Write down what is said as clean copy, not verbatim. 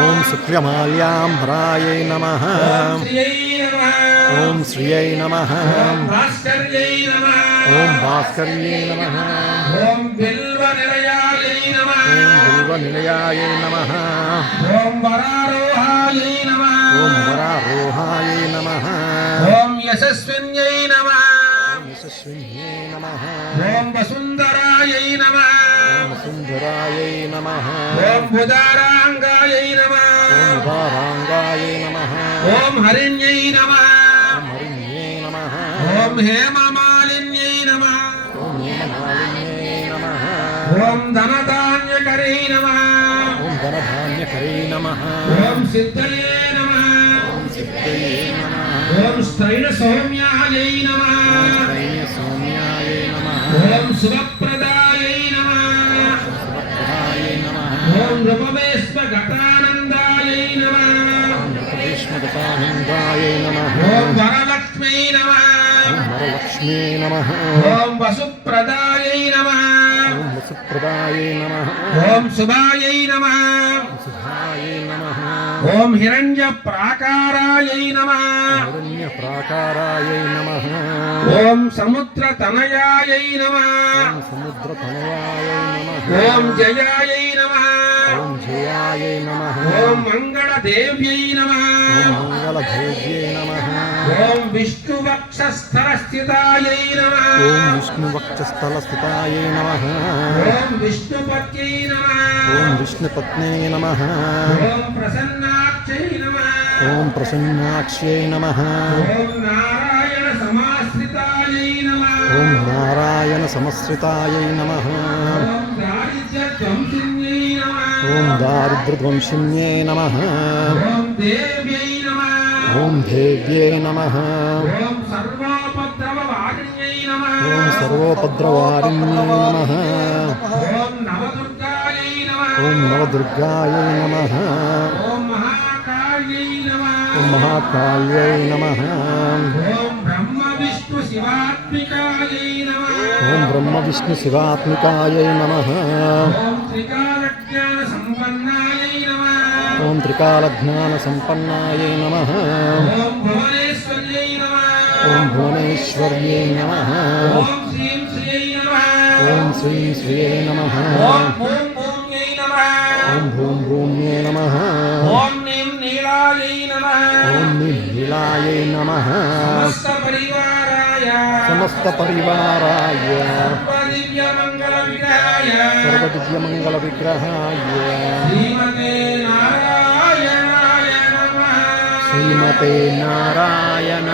ఓం శుక్లమాల్యాంబరాయై నమః ఓం శ్రియై నమః ఓం భాస్కర్యై నమః ఓం బిల్వనిలయాయై నమః ఓం వరారోహాయై నమః ఓం యశస్విన్యై నమః ఓం వసుంధరాయై నమః ఓం భుజారాంగాయై నమః ఓం హరిణ్యై నమః ఓం హేమమాలిన్యై నమః ఓం ధనధాన్యకరై నమః ఓం సిద్ధయే నమః ఓం స్థైణ సౌమ్యాయై నమః ఓం శుభప్రదాయై నమః ఓం రూపమేశ్వ గతానందాయై నమః ఓం వరలక్ష్మీ నమః ఓం వసుప్రదాయై నమః ఓం శుభాయై నమః ఓం హిరణ్య ప్రాకారాయై నమః ఓం సముద్ర తనయాయై నమః ఓం జయాయై నమః ఓం మంగళదేవ్యై నమః ఓం విష్ణువక్షస్థలస్థితాయై నమః ఓం విష్ణుపత్యై నమః ఓం ప్రసన్నాక్షై నమః ఓం ప్రసన్నాక్ష్యై నమః ఓం నారాయణ సమాశ్రితాయై నమః ఓం నారాయణ సమశ్రితాయై నమః ఓం దారిద్ర్యధ్వంసిన్యై నమః ఓం దారిద్ర్యధ్వంసిన్యై నమః ఓం దేవ్యై నమః ఓం దేవ్యై నమః ఓం సర్వోపద్రవవారిణ్యై నమః ఓం సర్వోపద్రవారిణ్యై నమః ఓం నవదుర్గాయై నమః ఓం నవదుర్గాయై నమః ఓం మహాకాళ్యై నమః ఓం మహాకాళ్యై నమః ఓం బ్రహ్మ విష్ణు శివాత్మికాయై నమః ఓం బ్రహ్మ విష్ణు శివాత్మికాయై నమః ఓం త్రికాలజ్ఞాన సంపన్నాయై నమః ఓం త్రికాలజ్ఞాన సంపన్నాయై నమః ఓం భువనేశ్వర్యై నమః ఓం భువనేశ్వర్యై నమః ఓం శ్రీం శ్రీయై నమః ఓం శ్రీం శ్రీయై నమః ఓం భూం భూమ్యై నమః ఓం భూం భూమ్యై నమః ఓం నీం నీలాయై నమః ఓం నీలాయై నమః సమస్త పరివారాయ సమస్త పరివారాయ సర్వదివ్యమంగళ విగ్రహాయ సర్వదివ్యమంగళ విగ్రహాయ శ్రీమతే నారాయణాయ నమః శ్రీమతే నారాయణ